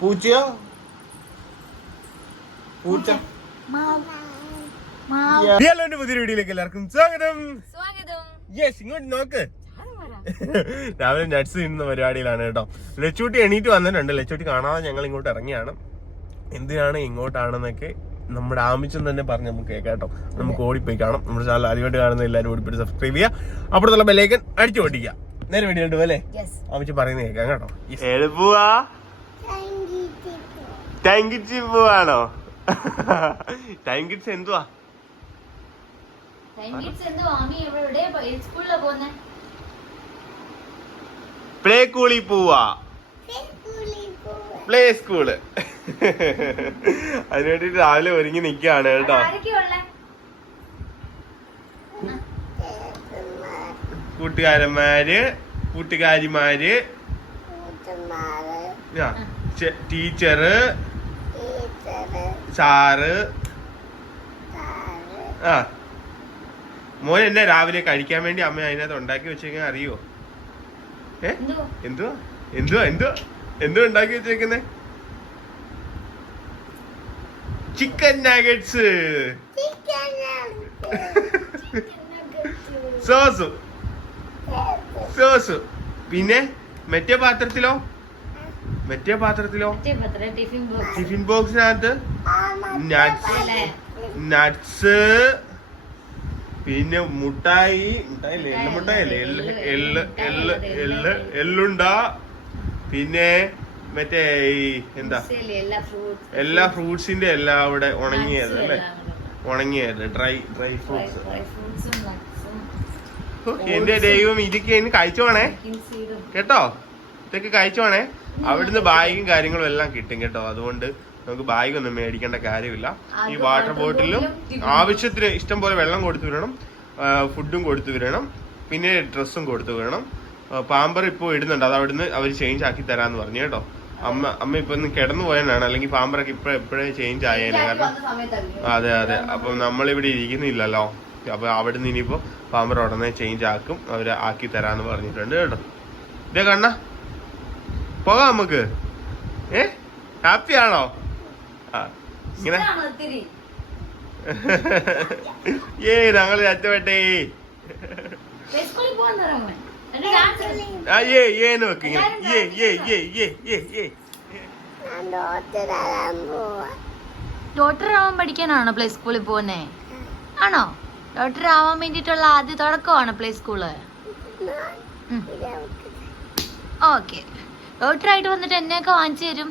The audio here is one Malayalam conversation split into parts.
പൂച്ചയോ പൂച്ച ഹലോ എന്റെ പുതിയ വീഡിയോയിലേക്ക് എല്ലാവർക്കും സ്വാഗതം. സ്വാഗതം. യെസ് ഇങ്ങോട്ട് നോക്ക്. രാവിലെ നട്സ് തിന്നുന്ന പരിപാടിയിലാണ് കേട്ടോ. ലച്ചൂട്ടി എണീറ്റ് വന്നിട്ടുണ്ട്. ലച്ചൂട്ടി കാണാതെ ഞങ്ങൾ ഇങ്ങോട്ട് ഇറങ്ങിയാണ്. എന്തിനാണ് ഇങ്ങോട്ടാണെന്നൊക്കെ നമ്മുടെ ആമിച്ചം തന്നെ പറഞ്ഞ് നമുക്ക് കേൾക്കാം കേട്ടോ. നമുക്ക് ഓടിപ്പോയി കാണാം. നമ്മുടെ ചാനൽ ആദ്യമായിട്ട് കാണുന്ന എല്ലാവരും ഓടിപ്പോയി സബ്സ്ക്രൈബ് ചെയ്യുക. അപ്പുറത്തുള്ള ബെല്ലേക്കൻ അടിച്ചു ഓടിക്കുക നേരെ വീഡിയോ ഉണ്ട് അല്ലേ യെസ് ആമിച്ചം പറയുന്നത് കേൾക്കാം കേട്ടോ. എഴുതുവാ ടാങ്കിച്ച് പോവാണോ എന്തുവാ? കിഡ്സ് എന്തുവാ പ്ലേ സ്കൂളിൽ പോവാ. പ്ലേ സ്കൂൾ അതിന് വേണ്ടിട്ട് രാവിലെ ഒരുങ്ങി നിക്കാണ് കേട്ടോ? കൂട്ടുകാരന്മാര് കൂട്ടുകാരിമാര്. ടീച്ചറ് സാറ് ആ. മോൻ എന്നെ രാവിലെ കഴിക്കാൻ വേണ്ടി അമ്മ അതിനകത്ത് ഉണ്ടാക്കി വെച്ചേക്കാൻ അറിയോ? ഏ? എന്തുവാ? എന്തുവാ എന്തുവാ എന്തുവാ എന്തുവാ ഉണ്ടാക്കി വെച്ചേക്കുന്നേ? Chicken nuggets. സോസും. സോസും. പിന്നെ മറ്റേ പാത്രത്തിലോ? മറ്റേ പാത്രത്തിലോ? Tiffin box. ടിഫിൻ ബോക്സിനകത്ത് നട്സ് നട്സ് പിന്നെ മുട്ടായി. മുട്ടായി എള്ള് മുട്ടായി അല്ലേ എള്ള് എള്ള് എള്ള് എള്ള് എള്ളുണ്ട. പിന്നെ മറ്റേ ഈ എന്താ? എല്ലാ ഫ്രൂട്ട്സ് എല്ലാ ഫ്രൂട്ട്സിന്റെ എല്ലാം അവിടെ ഉണങ്ങിയത് അല്ലേ? ഉണങ്ങിയത് ഡ്രൈ ഡ്രൈ ഫ്രൂട്ട്സ് എന്റെ ദൈവം ഇതൊക്കെ ഇനി കഴിച്ചോണേ? കേട്ടോ? ഇതൊക്കെ കഴിച്ചോണേ? അവിടുന്ന് ബാഗും കാര്യങ്ങളും എല്ലാം കിട്ടും കേട്ടോ. അതുകൊണ്ട് നമുക്ക് ബാഗ് ഒന്നും മേടിക്കേണ്ട കാര്യമില്ല. ഈ വാട്ടർ ബോട്ടിലും ആവശ്യത്തിന് ഇഷ്ടം പോലെ വെള്ളം കൊടുത്തു വിടണം. ഫുഡും കൊടുത്തു വിടണം. പിന്നെ ഡ്രസ്സും കൊടുത്തു വിടണം. പാമ്പർ ഇപ്പോൾ ഇടുന്നുണ്ട്. അത് അവിടുന്ന് അവർ ചേഞ്ച് ആക്കി തരാന്ന് പറഞ്ഞു കേട്ടോ. അമ്മ അമ്മ ഇപ്പൊ ഒന്ന് കിടന്നു പോയാണ് അല്ലെങ്കിൽ പാമ്പറൊക്കെ ഇപ്പഴേ എപ്പോഴേ ചേഞ്ച് ആയേനെ കാരണം. അതെ അതെ. അപ്പൊ നമ്മളിവിടെ ഇരിക്കുന്നില്ലല്ലോ. അപ്പൊ അവിടുന്ന് ഇനിയിപ്പോ പാമ്പർ ഉടനെ ചേഞ്ച് ആക്കും. അവർ ആക്കി തരാന്ന് പറഞ്ഞിട്ടുണ്ട് കേട്ടോ. ഇതേ കണ്ണ. പോകാം നമുക്ക്. ഏ? ഹാപ്പി ആണോ? ആ ഇങ്ങനെ. ഏ ഞങ്ങൾ ഡാൻസ് ആ ഏ ഏന്ന് വെക്ക് ഇങ്ങനെ. ഏ ഏ ഏ ഏ ഏ ഏ ഡോക്ടർ ആവാൻ പഠിക്കാനാണോ പ്ലേ സ്കൂളിൽ പോകുന്നേ ആണോ? ഡോക്ടർ ആവാൻ വേണ്ടിയിട്ടുള്ള ആദ്യ തുടക്കമാണ് പ്ലേ സ്കൂൾ ഓക്കെ ഡോക്ടറായിട്ട് വന്നിട്ട് എന്നെയൊക്കെ വാങ്ങിച്ചു തരും?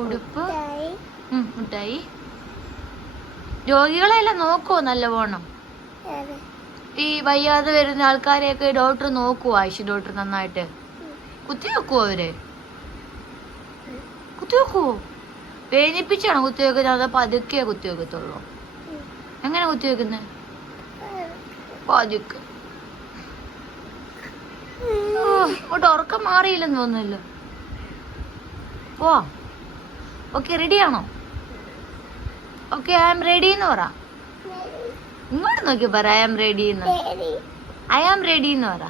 ഉടുപ്പ് മുട്ടായി. രോഗികളെല്ലാം നോക്കുവോ നല്ലവണ്ണം? ഈ വയ്യാതെ വരുന്ന ആൾക്കാരെയൊക്കെ ഡോക്ടർ നോക്കുവോ? ആയിഷ ഡോക്ടർ നന്നായിട്ട്. കുത്തി വെക്കുവോ അവർ? കുത്തി വെക്കുവോ? വേദനിപ്പിച്ചാണോ കുത്തി വെക്കുന്നത്? അതോ പതുക്കെ കുത്തി വെക്കത്തുള്ളൂ? എങ്ങനെ കുത്തി വെക്കുന്നത് പതുക്കെ. ഇങ്ങോട്ട് ഉറക്കം മാറിയില്ലെന്ന് തോന്നുന്നല്ലോ. പോവാ ഓക്കെ റെഡിയാണോ ഓക്കെ ഐ ആം റെഡി എന്ന് പറ. ഇങ്ങോട്ട് നോക്കി പറ ഐ ആം റെഡി എന്ന്. ഐ ആം റെഡി എന്ന് പറ.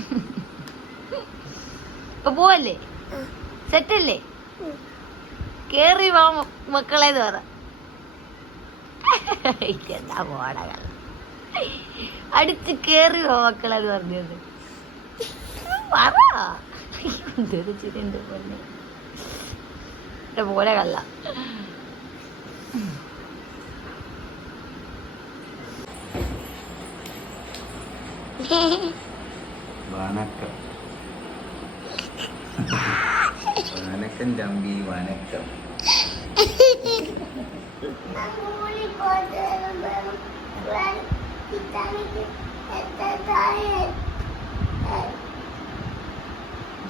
ഇപ്പൊ പോവല്ലേ? സെറ്റല്ലേ? കേറി വാ മക്കളേന്ന് പറ. എന്താ പോടകൾ അടിച്ച് കയറി മക്കളത് പറഞ്ഞത്. പറ. പോലെ എന്റെ കള്ള. വണക്കം. തമ്പി വണക്കം. Thank you.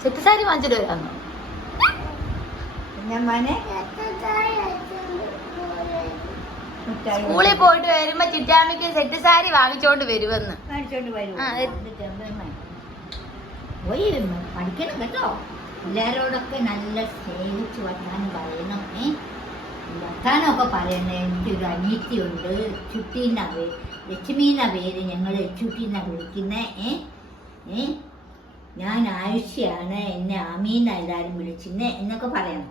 സെറ്റ് സാരി വാങ്ങിച്ചിട്ട് വരാന്നോ സ്കൂളിൽ പോയിട്ട് വരുമ്പോ ചിറ്റാമിക്ക് സെറ്റ് സാരി വാങ്ങിച്ചോണ്ട് വരുമെന്ന് പഠിക്കണം കേട്ടോ? എല്ലാരോടൊക്കെ നല്ല സ്നേഹിച്ചു വരാൻ പറയണം ഏ? വർത്താനമൊക്കെ പറയുന്നത് എനിക്കൊരു അനീതിയുണ്ട്. എന്നാ പേര് ലക്ഷ്മീന്ന പേര് ഞങ്ങൾ ചുട്ടി എന്നാ വിളിക്കുന്നത് ഏ? ഏ? ഞാൻ ആയുഷ്യാണ് എന്നെ ആമീന്ന എല്ലാരും വിളിച്ചിന്നെ എന്നൊക്കെ പറയണം.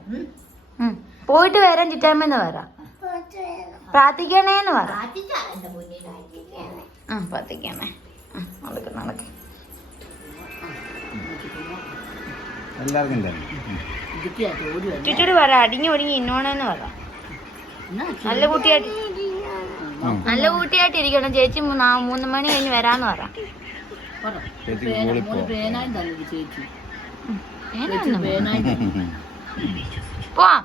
പോയിട്ട് വരാൻ ചിറ്റാമെന്ന് പറ പ്രാർത്ഥിക്കണേന്ന് പറ. പ്രാർത്ഥിക്കണേ. ആ, നടക്ക് നടക്ക്. എല്ലാവർക്കും ചുറ്റോട് പറ അടിഞ്ഞു ഒരുങ്ങി ഇന്നോണെന്ന് പറ. നല്ല കുട്ടിയായിട്ട് നല്ല കുട്ടിയായിട്ട് ഇരിക്കണം ചേച്ചി മൂന്ന് മണി കഴിഞ്ഞ് വരാന്ന് പറ. പോവാം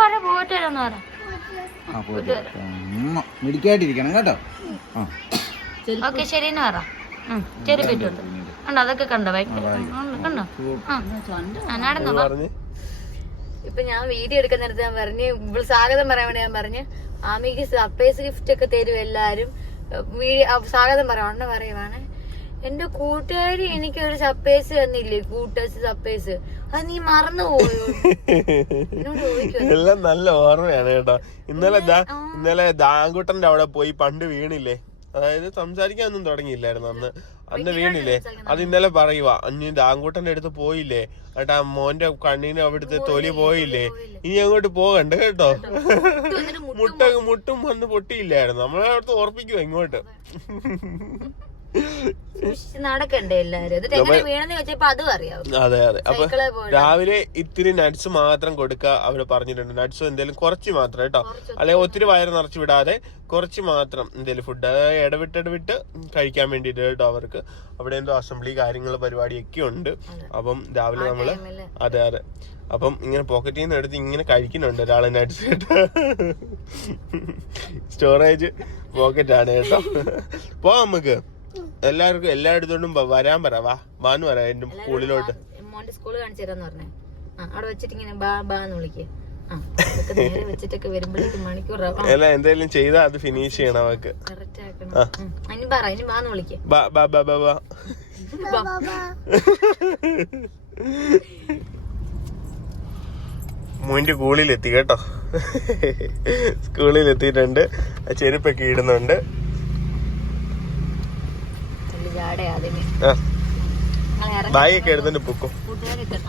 പറ പോയിട്ട് വരാന്ന് പറ. മിടുക്കായിട്ടിരിക്കണം കേട്ടോ. ഓക്കെ ശരിയെന്ന് പറ. ഉം, ചെരുപ്പ് കണ്ടോ അതൊക്കെ കണ്ടോ? ബൈക്ക് കണ്ടോ? ആ നടന്നോ ഇപ്പൊ ഞാൻ വീഡിയോ എടുക്കുന്നിടത്ത് ഞാൻ പറഞ്ഞ് ഇവൾ സ്വാഗതം പറയാൻ വേണ്ടി ഞാൻ പറഞ്ഞ് ആമിക്ക് സർപ്രൈസ് ഗിഫ്റ്റ് ഒക്കെ തരും എല്ലാരും. സ്വാഗതം പറയാം അണ്ണ പറയുവാണ് എന്റെ കൂട്ടുകാരി എനിക്ക് ഒരു സർപ്രൈസ് തന്നില്ലേ? കൂട്ടേഴ്സ് സർപ്രൈസ് അത് നീ മറന്നു പോയോ? എല്ലാം നല്ല ഓർമ്മയാണ് കേട്ടോ. ഇന്നലെ ഇന്നലെ ദാങ്കുട്ടന്റെ അവിടെ പോയി പണ്ട് വീണില്ലേ? അതായത് സംസാരിക്കാനൊന്നും തുടങ്ങിയില്ലായിരുന്നു അന്ന്. അന്ന് വീണില്ലേ? അത് ഇന്നലെ പറയുക അന്ന് ദാങ്കൂട്ടന്റെ അടുത്ത് പോയില്ലേ? ഏട്ടാ മോന്റെ കണ്ണിന് അവിടുത്തെ തൊലി പോയില്ലേ? ഇനി അങ്ങോട്ട് പോകണ്ട കേട്ടോ. മുട്ട മുട്ടും വന്ന് പൊട്ടിയില്ലായിരുന്നു. നമ്മളെ അടുത്ത് ഓർപ്പിക്കുവോ ഇങ്ങോട്ട്. നടക്കണ്ടേ എല്ലാരും എന്നിട്ട് എങ്ങനെ വീണെന്ന് വെച്ചപ്പോ അതും അറിയാവും? അതെ അതെ. അപ്പൊ രാവിലെ ഇത്തിരി നട്സ് മാത്രം കൊടുക്ക അവർ പറഞ്ഞിട്ടുണ്ട്. നട്സ് എന്തെങ്കിലും കുറച്ച് മാത്രം കേട്ടോ. അല്ലെ ഒത്തിരി വയറ് നിറച്ച് വിടാതെ കുറച്ച് മാത്രം എന്തെങ്കിലും ഫുഡ് അതായത് ഇടവിട്ട് ഇടവിട്ട് കഴിക്കാൻ വേണ്ടിട്ട് കേട്ടോ അവർക്ക്. അവിടെ എന്തോ അസംബ്ലി കാര്യങ്ങൾ പരിപാടിയൊക്കെ ഉണ്ട്. അപ്പം രാവിലെ നമ്മൾ അതെ അതെ. അപ്പം ഇങ്ങനെ പോക്കറ്റിൽ നിന്ന് എടുത്ത് ഇങ്ങനെ കഴിക്കുന്നുണ്ട് ഒരാളെ നട്സ് കേട്ടോ സ്റ്റോറേജ് പോക്കറ്റ് ആണ് കേട്ടോ. പോവാം നമുക്ക്. എല്ലാവർക്കും എല്ലായിടത്തോണ്ടും വരാൻ പറ വാ വാന്ന് പറ എന്റെ സ്കൂളിലോട്ട്. മോന്റെ സ്കൂൾ കാണിച്ചു തരാന്ന് പറഞ്ഞേ. ആ അവിടെ വെച്ചിട്ട് ഇങ്ങനെ ബാ ബാ എന്ന് വിളിക്ക്. ആ അതൊക്കെ നേരെ വെച്ചിട്ടൊക്കെ വരുമ്പോഴേക്കും മണിക്കൂറാവും എല്ലാം എന്തെങ്കിലും ചെയ്താ അത് ഫിനിഷ് ചെയ്യണം അവക്ക്. മോന്റെ ആക്കണം സ്കൂളിൽ എത്തിയിട്ടുണ്ട് ചെരുപ്പൊക്കെ ഇനി ആദ്യമേ. എടുത്തിട്ട്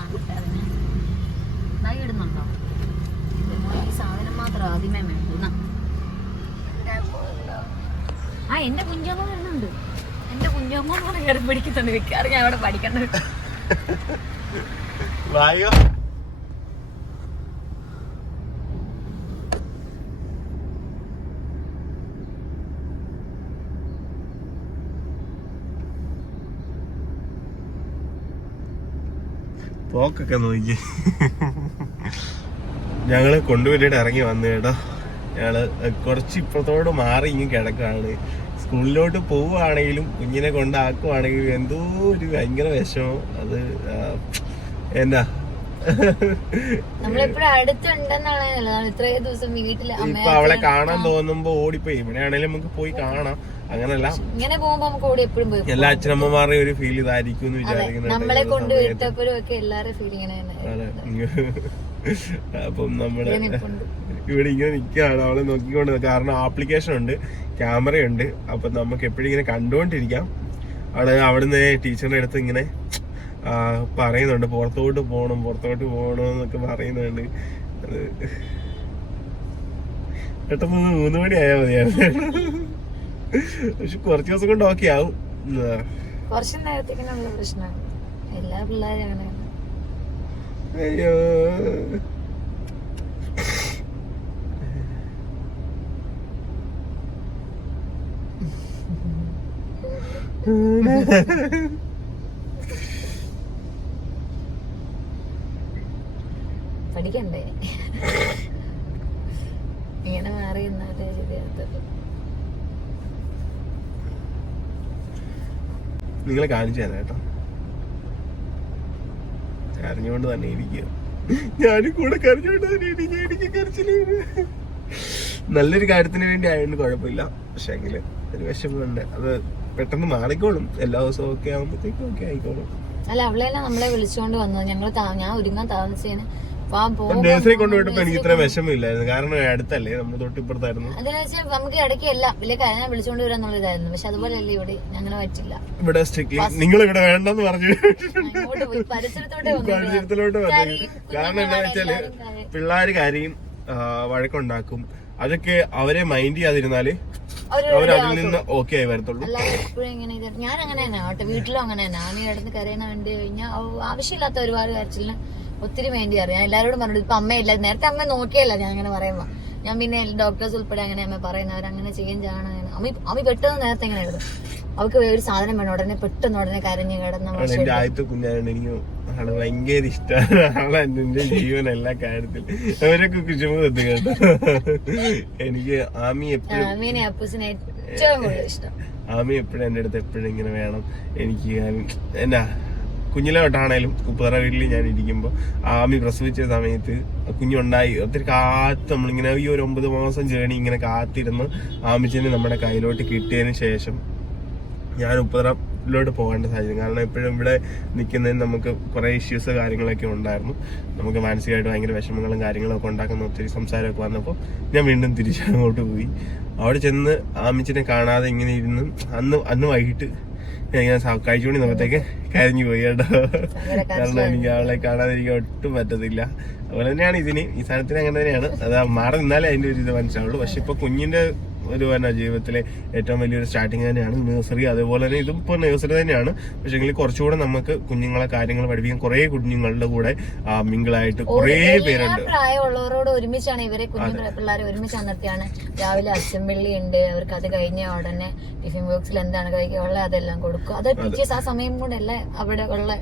എന്നാ. ആ എന്റെ വരുന്നുണ്ട്. എന്റെ കയറി പിടിക്കുന്നുണ്ട് മിക്കവാറും ഞാൻ അവിടെ പഠിക്കണ്ട. വായോ പോക്കൊക്കെ നോക്കി. ഞങ്ങൾ കൊണ്ടുപോയിട്ട് ഇറങ്ങി വന്നു കേട്ടോ. ഞങ്ങൾ കുറച്ച് ഇപ്പുറത്തോട് മാറി ഇങ്ങനെ കിടക്കാണ് സ്കൂളിലോട്ട് പോവുകയാണെങ്കിലും കുഞ്ഞിനെ കൊണ്ടാക്കുവാണെങ്കിലും എന്തോ ഒരു ഭയങ്കര വിഷമം. അത് എന്താ? എന്നാ ഇപ്പൊ അവളെ കാണാൻ തോന്നുമ്പോ ഓടിപ്പോയി. ഇവിടെയാണെങ്കിലും നമുക്ക് പോയി കാണാം. അങ്ങനല്ല ഇങ്ങനെ പോകുമ്പോ നമുക്ക് ഓടി എപ്പോഴും പോയി എല്ലാ അച്ഛനമ്മമാരുടെയും ഒരു ഫീൽ ഇതായിരിക്കും എന്ന് വിചാരിക്കുന്നത് നമ്മളെ കൊണ്ട്. വിട്ടപ്പോഴും ഒക്കെ എല്ലാരും ഫീൽ ഇങ്ങനെ അപ്പം നമ്മൾ ഇവിടെ ഇങ്ങനെ നിൽക്കുകയാണ് അവളെ നോക്കിക്കൊണ്ട് കാരണം ആപ്ലിക്കേഷൻ ഉണ്ട് ക്യാമറ ഉണ്ട്. അപ്പൊ നമുക്ക് എപ്പോഴും ഇങ്ങനെ കണ്ടുകൊണ്ടിരിക്കാം. അവിടെ അവിടുന്ന് ടീച്ചറിന്റെ അടുത്ത് ഇങ്ങനെ പറയുന്നുണ്ട്. പുറത്തോട്ട് പോകണം പുറത്തോട്ട് പോകണം എന്നൊക്കെ പറയുന്നുണ്ട്. അത്. പെട്ടെന്ന് മൂന്ന് മണി ആയാൽ മതിയായിരുന്നു. പക്ഷെ കുറച്ച് ദിവസം കൊണ്ട് ഓക്കെ ആവും. കുറച്ച് പ്രശ്നമാണ് എല്ലാ പിള്ളേരും അങ്ങനെയാണ്. അയ്യോ. പഠിക്കണ്ടേ ഇങ്ങനെ മാറി നിന്നാലേ ശരിയാകത്തുള്ളൂ നിങ്ങളെ കാണിച്ചു തരാം കേട്ടോ. കരഞ്ഞുകൊണ്ട് തന്നെ ഇരിക്കുക. ഞാനും കൂടെ കരഞ്ഞുകൊണ്ട് തന്നെ ഇരിക്കുക എനിക്ക് കരച്ചിൽ. നല്ലൊരു കാര്യത്തിന് വേണ്ടി ആയതുകൊണ്ട് കുഴപ്പമില്ല. പക്ഷെ എങ്കിൽ ഒരു വിഷമമുണ്ട്. അത് പെട്ടെന്ന് മാറിക്കോളും. എല്ലാ ദിവസവും ഒക്കെ ആകുമ്പോഴത്തേക്കും ഒക്കെ ആയിക്കോളും. അല്ല അവളെല്ലാം നമ്മളെ വിളിച്ചുകൊണ്ട് വന്നത്. ഞങ്ങൾ ഞാൻ ഒരുങ്ങാൻ പോകും നഴ്സറി കൊണ്ടുപോയിട്ടപ്പോ എനിക്ക് ഇത്ര വിഷമമില്ലായിരുന്നു കാരണം അടുത്തല്ലേ നമ്മൾ തൊട്ടിപ്പുറത്തായിരുന്നു. നമുക്ക് ഇടയ്ക്ക് എല്ലാം വലിയ കാര്യം വിളിച്ചോണ്ട് വരാന്നുള്ള ഇതായിരുന്നു. പക്ഷെ അതുപോലെ അല്ലേ ഇവിടെ അങ്ങനെ പറ്റില്ല. ഇവിടെ സ്ട്രിക്ട്ലി നിങ്ങൾ ഇവിടെ വേണ്ടെന്ന് പറഞ്ഞു. അങ്ങോട്ട് പോയി പരിസരത്തോടെ പരിസരത്തിലോട്ട് വന്നു. കാരണം എന്താ വെച്ചാൽ പിള്ളേര് കാര്യം വഴക്കുണ്ടാക്കും. അതൊക്കെ അവരെ മൈൻഡ് ചെയ്യാതിരുന്നാൽ അവരതിൽ നിന്ന് ഓക്കെ ആയി വരത്തുള്ളൂ. ഞാൻ അങ്ങനെ തന്നെ വീട്ടിലും അങ്ങനെ തന്നെ ആമി കിടന്ന് കരയണ വേണ്ടി കഴിഞ്ഞാൽ ആവശ്യമില്ലാത്ത ഒരുപാട് കാര്യത്തിൽ ഒത്തിരി വേണ്ടി അറിയാം. ഞാൻ എല്ലാവരോടും പറഞ്ഞു ഇപ്പൊ അമ്മയില്ല നേരത്തെ അമ്മ നോക്കിയല്ല ഞാൻ അങ്ങനെ പറയുമ്പോ. ഞാൻ പിന്നെ ഡോക്ടേഴ്സ് ഉൾപ്പെടെ അങ്ങനെ അമ്മ പറയുന്നവർ അങ്ങനെ ചേഞ്ച് ആണ് അമ്മ അമ്മ അമ്മി പെട്ടെന്ന് നേരത്തെ എങ്ങനെ ആയിരുന്നു. അവൾക്ക് ഒരു സാധനം വേണം. ഉടനെ പെട്ടെന്ന് ഉടനെ കരഞ്ഞ് കിടന്ന് ആദ്യത്തെ കുഞ്ഞാണ് എനിക്ക് ആളെ ഭയങ്കര ഇഷ്ടമാണ് ആളെ എന്റെ ജീവൻ എല്ലാ കാര്യത്തിലും. അവരൊക്കെ കുശുമ്പ് കേട്ടോ. എനിക്ക് ആമി എപ്പോഴും അമ്മീനെ അപ്പൂസിനെ ഏറ്റവും കൂടുതൽ ഇഷ്ടം. ആമി എപ്പോഴും എന്റെ അടുത്ത് എപ്പോഴും ഇങ്ങനെ വേണം. എനിക്ക് എന്നാ കുഞ്ഞിലെ തൊട്ടാണേലും ഉപ്പറ വീട്ടിൽ ഞാൻ ഇരിക്കുമ്പോൾ ആമി പ്രസവിച്ച സമയത്ത് കുഞ്ഞുണ്ടായി. ഒത്തിരി കാത്ത് നമ്മളിങ്ങനെ ഈ ഒരു ഒമ്പത് മാസം ജേണി ഇങ്ങനെ കാത്തിരുന്ന് ആമിച്ചിനെ നമ്മുടെ കയ്യിലോട്ട് കിട്ടിയതിന് ശേഷം ഞാൻ ഉപ്പറയിലോട്ട് പോകേണ്ട സാഹചര്യം. കാരണം എപ്പോഴും ഇവിടെ നിൽക്കുന്നതിന് നമുക്ക് കുറേ ഇഷ്യൂസ് കാര്യങ്ങളൊക്കെ ഉണ്ടായിരുന്നു. നമുക്ക് മാനസികമായിട്ട് ഭയങ്കര വിഷമങ്ങളും കാര്യങ്ങളൊക്കെ ഉണ്ടാക്കുന്ന ഒത്തിരി സംസാരമൊക്കെ വന്നപ്പോൾ ഞാൻ വീണ്ടും തിരിച്ചങ്ങോട്ട് പോയി. അവിടെ ചെന്ന് ആമിച്ചിനെ കാണാതെ ഇങ്ങനെ ഇരുന്ന് അന്ന് അന്ന് വൈകിട്ട് ഞാൻ ഇങ്ങനെ കഴിച്ചുകൊണ്ട് നിന്നപ്പോഴത്തേക്ക് കരഞ്ഞു പോയി കേട്ടോ. കാരണം എനിക്ക് അവളെ കാണാതിരിക്കാൻ ഒട്ടും പറ്റത്തില്ല. അതുപോലെ തന്നെയാണ് ഇതിന് ഈ സാധനത്തിന് അങ്ങനെ തന്നെയാണ്. അത് മാറി നിന്നാലേ അതിന്റെ ഒരു ഇത് മനസ്സിലാവുള്ളൂ. പക്ഷെ ഇപ്പൊ കുഞ്ഞിന്റെ ഒരു എന്നാ ജീവിതത്തിലെ ഏറ്റവും വലിയൊരു സ്റ്റാർട്ടിങ് തന്നെയാണ് നഴ്സറി അതേപോലെ തന്നെ ഇതും ഇപ്പോൾ നഴ്സറി തന്നെയാണ്. പക്ഷേങ്കിൽ കുറച്ചുകൂടെ നമുക്ക് കുഞ്ഞുങ്ങളെ കാര്യങ്ങൾ പഠിപ്പിക്കാൻ കുറേ കുഞ്ഞുങ്ങളുടെ കൂടെ മിങ്കിളായിട്ട് കുറേ പേരുണ്ട്. പ്രായമുള്ളവരോട് ഒരുമിച്ചാണ് ഇവരെ കുഞ്ഞു പിള്ളേരെ ഒരുമിച്ച് നിർത്തിയാണ് രാവിലെ അസംബ്ലി ഉണ്ട് അവർക്ക് അത് കഴിഞ്ഞ ഉടനെ ടിഫിൻ ബോക്സിൽ എന്താണ് കഴിക്കാനുള്ള അതെല്ലാം കൊടുക്കും. അത് ടീച്ചേഴ്സ് ആ സമയം കൊണ്ട് എല്ലാം അവിടെ ഉള്ള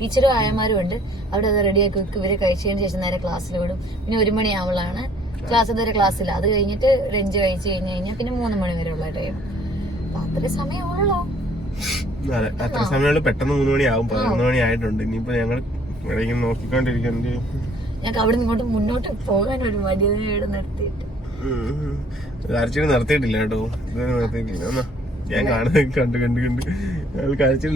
ടീച്ചറും ആയമാരും ഉണ്ട്. അവിടെ അത് റെഡിയാക്കി വെക്കും. ഇവരെ കഴിച്ചതിന് ശേഷം നേരെ ക്ലാസ്സിൽ വിടും. പിന്നെ ഒരു മണിയാവുമ്പോഴാണ് ക്ലാസ് ഇതുവരെ ക്ലാസ്സില്ല അത് കഴിഞ്ഞിട്ട് ലഞ്ച് കഴിച്ച് കഴിഞ്ഞ് കഴിഞ്ഞാൽ പിന്നെ മൂന്ന് മണി വരെ ഉള്ള ടൈം അപ്പൊ അത്രേ സമയമുള്ളൂ അതെ അത്ര സമയമുള്ള പെട്ടെന്ന് മൂന്ന് ആവും. പതിനൊന്ന് മണി ആയിട്ടുണ്ട്. ഇനിയിപ്പോ ഞങ്ങൾ നോക്കിക്കൊണ്ടിരിക്കുന്നുണ്ട് ഞങ്ങൾക്ക് അവിടെ ഇങ്ങോട്ട് മുന്നോട്ട് പോകാൻ ഒരു മടി നടത്തിയിട്ട് നിർത്തിയിട്ട്. കരച്ചിൽ നിർത്തിയിട്ടില്ല കേട്ടോ. ഇതുവരെ നിർത്തിയിട്ടില്ല. എന്നാ. ഞാൻ കാണുന്നത് കണ്ട് കണ്ട്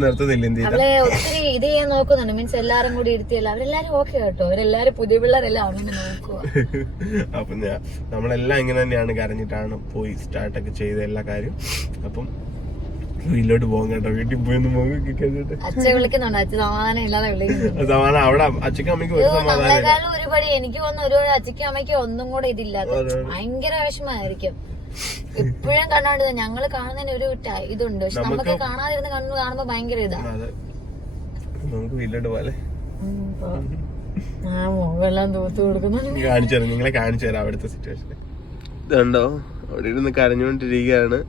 നിർത്തുന്നില്ല എന്ത് ചെയ്താ അവളെ ഒത്തിരി ഇത് ചെയ്യാൻ നോക്കുന്നുണ്ട്. മീൻസ് എല്ലാരും കൂടി ഇരുത്തിയല്ല. അവരെല്ലാരും ഓക്കെ കേട്ടോ. അവരെല്ലാരും പുതിയ പിള്ളേരെല്ലാം അങ്ങനെ നോക്കുക. അപ്പൊ ഞാൻ നമ്മളെല്ലാം ഇങ്ങനെ തന്നെയാണ് കരഞ്ഞിട്ടാണ് പോയി സ്റ്റാർട്ടൊക്കെ ചെയ്ത എല്ലാ കാര്യം. അപ്പം വീട്ടിലോട്ട് പോകും കേട്ടോ. വീട്ടിൽ പോയി ഒന്ന് മുഖമൊക്കെ കഴിഞ്ഞിട്ട് അച്ഛ വിളിക്കുന്നുണ്ട്. സമാധാനം ഇല്ലാതെ സമാധാനം. അവിടെ അച്ഛക്കും അമ്മയ്ക്കും ഒരു സമാധാനം ഒരുപടി എനിക്ക് വന്ന ഒരു അച്ഛക്കും അമ്മയ്ക്കും ഒന്നും കൂടെ ഇതില്ലാത്ത ഭയങ്കര വിഷമായിരിക്കും എപ്പോഴും കണ്ടോണ്ട് ഞങ്ങൾ കാണുന്നതിന് ഒരു ടൈ- ഇതുണ്ട്. പക്ഷെ നമുക്ക് കാണാതിരുന്ന് കണ്ണു കാണുമ്പോ ഭയങ്കര ഇതാ. നമുക്ക് വീട്ടിലോട്ട് പോലെ തൂത്ത് കൊടുക്കുന്നു. കാണിച്ചു തരാം. നിങ്ങളെ കാണിച്ചു തരാം അവിടുത്തെ സിറ്റുവേഷൻ ഇതുണ്ടോ? അവിടെ ഇരുന്ന് കരഞ്ഞുകൊണ്ടിരിക്കുകയാണ്.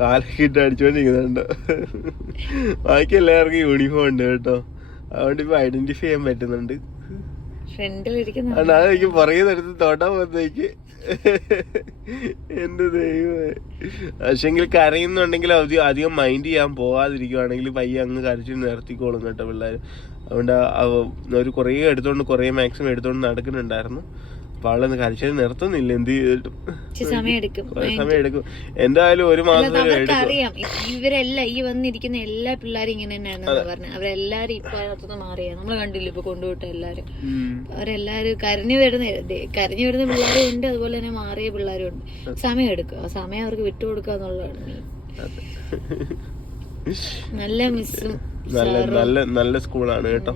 കാലക്കിട്ട് അടിച്ചുകൊണ്ടിരിക്കുന്നുണ്ടോ. ബാക്കി എല്ലാവർക്കും യൂണിഫോം ഉണ്ട് കേട്ടോ. അതുകൊണ്ട് ഇപ്പൊ ഐഡന്റിഫൈ ചെയ്യാൻ പറ്റുന്നുണ്ട്. ഫ്രണ്ടിലിരിക്കുന്നു അതുകൊണ്ട് അതെനിക്ക് പുറകെ നടത്ത് തൊട്ടാൻ പോകുന്നേക്ക് എന്റെ ദൈവമേ. പക്ഷെങ്കിൽ കരയുന്നുണ്ടെങ്കിൽ അധികം അധികം മൈൻഡ് ചെയ്യാൻ പോവാതിരിക്കുവാണെങ്കിൽ പയ്യ അങ്ങ് കരച്ചു നിർത്തിക്കോളും കേട്ടോ പിള്ളേർ അതുകൊണ്ട് അവർ കുറേ എടുത്തോണ്ട് കുറേ മാക്സിമം എടുത്തോണ്ട് നടക്കുന്നുണ്ടായിരുന്നു. അപ്പൊ ആളൊന്ന് നിർത്തുന്നില്ല എന്ത് ചെയ്തിട്ടും. സമയം എടുക്കും എന്തായാലും ഒരു മാസം അറിയാം. ഇവരെല്ലാം ഈ വന്നിരിക്കുന്ന എല്ലാ പിള്ളേരും ഇങ്ങനെ തന്നെയാണെന്ന് പറഞ്ഞത്. അവരെല്ലാരും ഇപ്പൊ അതിനകത്തുനിന്ന് മാറിയാ. നമ്മൾ കണ്ടില്ല ഇപ്പൊ കൊണ്ടുപോയിട്ട് എല്ലാരും. അവരെല്ലാരും കരഞ്ഞു വരുന്ന കരഞ്ഞു വരുന്ന പിള്ളേരും ഉണ്ട്. അതുപോലെ തന്നെ മാറിയ പിള്ളേരും ഉണ്ട്. സമയം എടുക്കുക ആ സമയം അവർക്ക് വിട്ടുകൊടുക്കുക എന്നുള്ളതാണ് നല്ല മിസ്സും നല്ല നല്ല നല്ല സ്കൂളാണ് കേട്ടോ.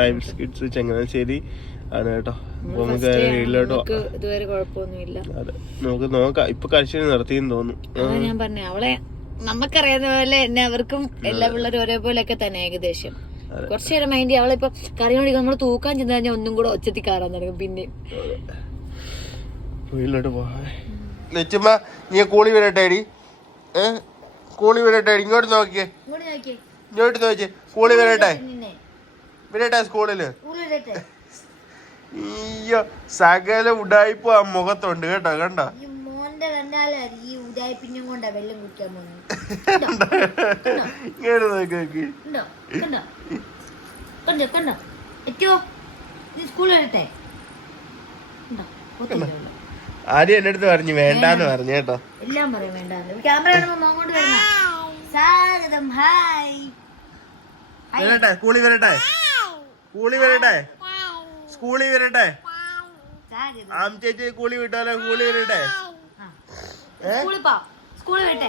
ടൈംസ് കിഡ്സ് ചങ്ങനാശ്ശേരി ആണ് കേട്ടോ. നമുക്ക് വീട്ടിലോട്ട് ഇതുവരെ കുഴപ്പമൊന്നുമില്ല. അതെ. നമുക്ക് നോക്കാം. ഇപ്പൊ കഴിച്ചു നിർത്തിയെന്ന് തോന്നുന്നു. ഞാൻ പറഞ്ഞ അവളെ നമുക്കറിയാവുന്ന പോലെ എന്നെ അവർക്കും എല്ലാ പിള്ളേരും ഒരേപോലെയൊക്കെ തന്നെ ഏകദേശം. കുറച്ചു നേരം മൈൻഡ് അവളിപ്പോ കറി കറിയോടിക്കും നമ്മൾ തൂക്കാൻ ചെന്ന് കഴിഞ്ഞാൽ ഒന്നും കൂടെ ഒച്ചത്തി കയറാൻ തുടങ്ങും പിന്നെ വീട്ടിലോട്ട് പോവാ നീ കൂളി വരട്ടെ അടി ഏ? കൂളി വരട്ടെ അടി ഇങ്ങോട്ട് നോക്കിയേ ഇങ്ങോട്ട് നോക്കിയേ കൂളി വരട്ടെ. വരട്ടെ സ്കൂളിൽ. അയ്യോ സകല ഉടായ്പ ആ മുഖത്തുണ്ട് കേട്ടോ കണ്ട? ഉദായിപ്പിഞ്ഞും കൊണ്ടാ നോക്കി കണ്ടോ? നീ സ്കൂളിൽ വരട്ടെ? ആദ്യം എന്റെ അടുത്ത് പറഞ്ഞു വേണ്ടാന്ന് പറഞ്ഞു കേട്ടോ. എല്ലാം പറയും വേണ്ട ക്യാമറ കാണുമ്പോ അങ്ങോട്ട് വരണം സ്വാഗതം. ഹായ്. വരട്ടെ സ്കൂളിൽ വരട്ടെ? സ്കൂളിൽ വരട്ടെ? സ്കൂളിൽ വരട്ടെ? ആം ചേച്ചി സ്കൂളിൽ വിട്ടാലോ? വരട്ടെ? പോ. സ്കൂളിൽ വിട്ടെ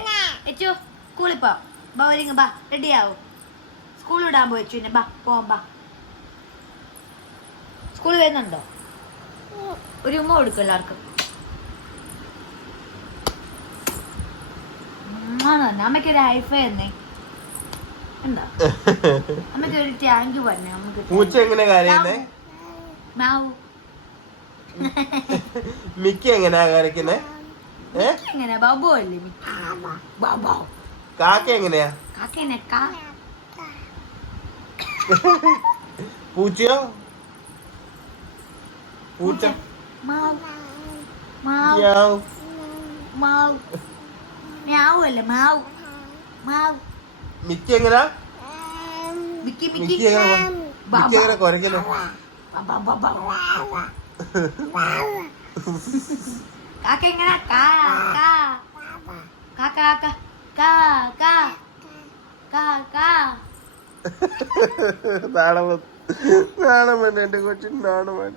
എച്ചു സ്കൂളിൽ പോ. ബൗലിങ് ബാ. റെഡി ആവും. സ്കൂളിൽ വിടാൻ പോയി എച്ചുവിനെ ബാ പോവാം ബാ. സ്കൂളിൽ വരുന്നുണ്ടോ? ഒരു ഉമ്മ കൊടുക്കും എല്ലാവർക്കും. അമ്മയ്ക്കൊരു ഹൈഫൈ എന്നേ എന്താ? ടാങ്ക് പറഞ്ഞു നമുക്ക് പൂച്ച എങ്ങനെ കരയുന്നേ മാവു മിക്ക എങ്ങനെയാ കരയ്ക്കുന്നേ ഏ? എങ്ങനെ? ബാബു അല്ലേ ബാബു കാക്ക എങ്ങനെയാ? കാക്കേനെ കാ. പൂച്ചയോ? പൂച്ച? മാവ്. മാവ്. അല്ലേ? മാവ്. മാവ്. മിക്ക എങ്ങനെയാ മിക്കി മിക്ക. മിക്കി എങ്ങനെ മിക്ക കുരയ്ക്കുന്നേ കാക്ക എങ്ങനെ കാ കാ കാക്ക കാക്ക കാ കാ കാ കാ നാണമൻ നാണമൻ എന്റെ കൊച്ചിൻ നാണമൻ